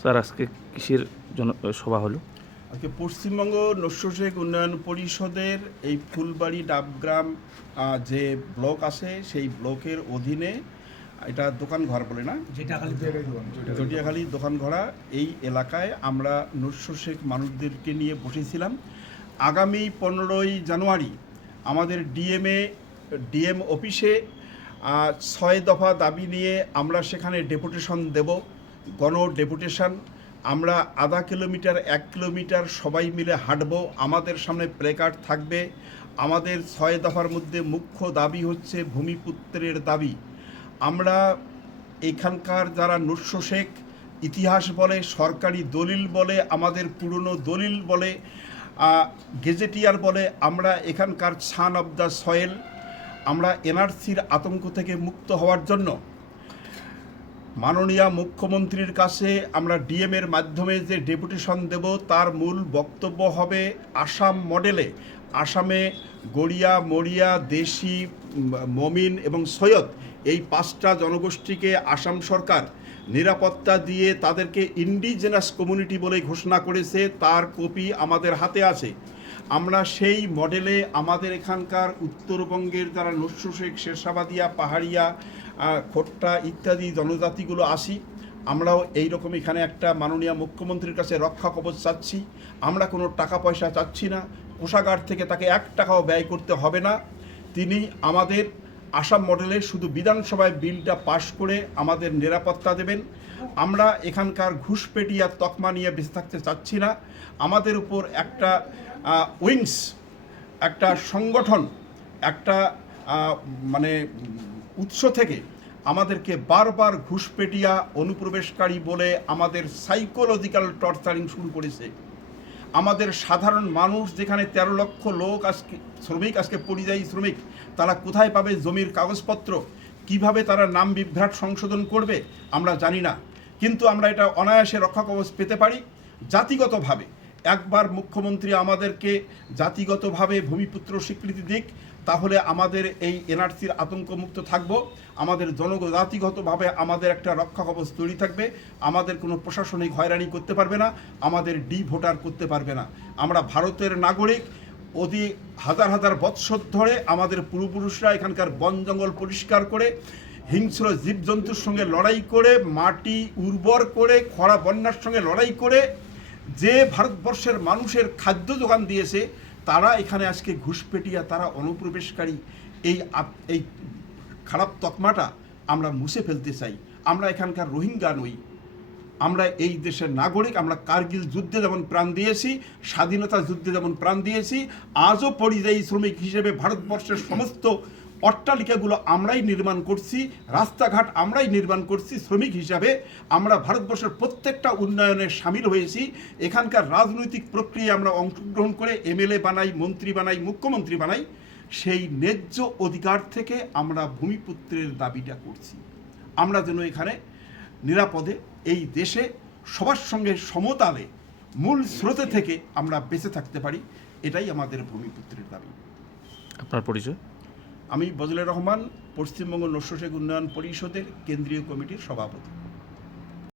Sir আজকে কিসের জন্য সভা হলো? আজকে পশ্চিমবঙ্গ নস্যশেখ উন্নয়ন পরিষদের এই ফুলবাড়ি ডাবগ্রাম যে ব্লক আছে সেই ব্লকের অধীনে এটা দোকানঘর বলে না, জটিয়াখালী দোকানঘরা এই এলাকায় আমরা নস্যশেখ মানুষদেরকে নিয়ে বসেছিলাম। আগামী 15ই জানুয়ারি আমাদের ডিএম অফিসে 6 দফা দাবি নিয়ে আমরা সেখানে ডেপুটেশন দেব, গণ ডেপুটেশন। আমরা আধা কিলোমিটার 1 কিলোমিটার সবাই মিলে হাঁটব, আমাদের সামনে প্লেকার্ড থাকবে। আমাদের 6 দফার মধ্যে মুখ্য দাবি হচ্ছে ভূমিপুত্রের দাবি। আমরা এখানকার যারা নস্যশেখ ইতিহাস বলে, সরকারি দলিল বলে, আমাদের পুরনো দলিল বলে, গেজেটিয়ার বলে, আমরা এখানকার সান অব দ্য সয়েল, আমরা এনআরসির আতঙ্ক থেকে মুক্ত হওয়ার জন্য মাননীয় মুখ্যমন্ত্রীর কাছে আমরা ডিএমের মাধ্যমে যে ডেপুটেশন দেব তার মূল বক্তব্য হবে আসাম মডেলে। আসামে গড়িয়া, মরিয়া, দেশি, মমিন এবং সৈয়দ এই 5টা জনগোষ্ঠীকে আসাম সরকার নিরাপত্তা দিয়ে তাদেরকে ইন্ডিজেনাস কমিউনিটি বলে ঘোষণা করেছে, তার কপি আমাদের হাতে আছে। আমরা সেই মডেলে আমাদের এখানকার উত্তরবঙ্গের যারা নস্যশেখ, শেরশাবাদিয়া, পাহাড়িয়া, খোট্টা ইত্যাদি জনজাতিগুলো আসি, আমরাও এইরকম এখানে একটা মাননীয় মুখ্যমন্ত্রীর কাছে রক্ষা কবচ চাচ্ছি। আমরা কোনো টাকা পয়সা চাচ্ছি না, কোষাগার থেকে তাকে 1 টাকাও ব্যয় করতে হবে না। তিনি আমাদের আসাম মডেলে শুধু বিধানসভায় বিলটা পাশ করে আমাদের নিরাপত্তা দেবেন। আমরা এখানকার ঘুষপেটিয়া তকমা নিয়ে বেঁচে থাকতে চাচ্ছি না। আমাদের উপর একটা উইংস, একটা সংগঠন, একটা মানে উৎস থেকে আমাদেরকে বারবার ঘুষপেটিয়া, অনুপ্রবেশকারী বলে আমাদের সাইকোলজিক্যাল টর্চারিং শুরু করেছে। আমাদের সাধারণ মানুষ, যেখানে 13 লক্ষ লোক আজকে শ্রমিক, আজকে পরিযায়ী শ্রমিক, তারা কোথায় পাবে জমির কাগজপত্র, কিভাবে তারা নাম বিভ্রাট সংশোধন করবে আমরা জানি না। কিন্তু আমরা এটা অনায়াসে রক্ষা কবচ পেতে পারি জাতিগতভাবে। একবার মুখ্যমন্ত্রী আমাদেরকে জাতিগতভাবে ভূমিপুত্র স্বীকৃতি দিক, তাহলে আমাদের এই এনআরসির আতঙ্কমুক্ত থাকব। আমাদের জাতিগতভাবে আমাদের একটা রক্ষা কবচ তৈরি থাকবে। আমাদের কোনো প্রশাসনিক হয়রানি করতে পারবে না, আমাদের ভোটার করতে পারবে না। আমরা ভারতের নাগরিক। হাজার হাজার বৎসর ধরে আমাদের পূর্বপুরুষরা এখানকার বন জঙ্গল পরিষ্কার করে, হিংস্র জীবজন্তুর সঙ্গে লড়াই করে, মাটি উর্বর করে, খরা বন্যার সঙ্গে লড়াই করে যে ভারতবর্ষের মানুষের খাদ্য যোগান দিয়েছে, তারা এখানে আজকে ঘুষপেটিয়া, তারা অনুপ্রবেশকারী। এই খারাপ তকমাটা আমরা মুছে ফেলতে চাই। আমরা এখানকার রোহিঙ্গা নই, আমরা এই দেশের নাগরিক। আমরা কার্গিল যুদ্ধে যেমন প্রাণ দিয়েছি, স্বাধীনতা যুদ্ধে যেমন প্রাণ দিয়েছি, আজও পরিযায়ী শ্রমিক হিসেবে ভারতবর্ষের সমস্ত অট্টালিকাগুলো আমরাই নির্মাণ করছি, রাস্তাঘাট আমরাই নির্মাণ করছি। শ্রমিক হিসাবে আমরা ভারতবর্ষের প্রত্যেকটা উন্নয়নে সামিল হয়েছি। এখানকার রাজনৈতিক প্রক্রিয়ায় আমরা অংশগ্রহণ করে এমএলএ বানাই, মন্ত্রী বানাই, মুখ্যমন্ত্রী বানাই। সেই ন্যায্য অধিকার থেকে আমরা ভূমিপুত্রের দাবিটা করছি। আমরা যেন এখানে নিরাপদে এই দেশে সবার সঙ্গে সমতালে মূল স্রোতে থেকে আমরা বেঁচে থাকতে পারি, এটাই আমাদের ভূমিপুত্রের দাবি। আপনার পরিচয়? আমি বজলুর রহমান, পশ্চিমবঙ্গ নস্যশেখ উন্নয়ন পরিষদের কেন্দ্রীয় কমিটির সভাপতি।